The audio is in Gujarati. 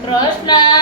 કૃષ્ણ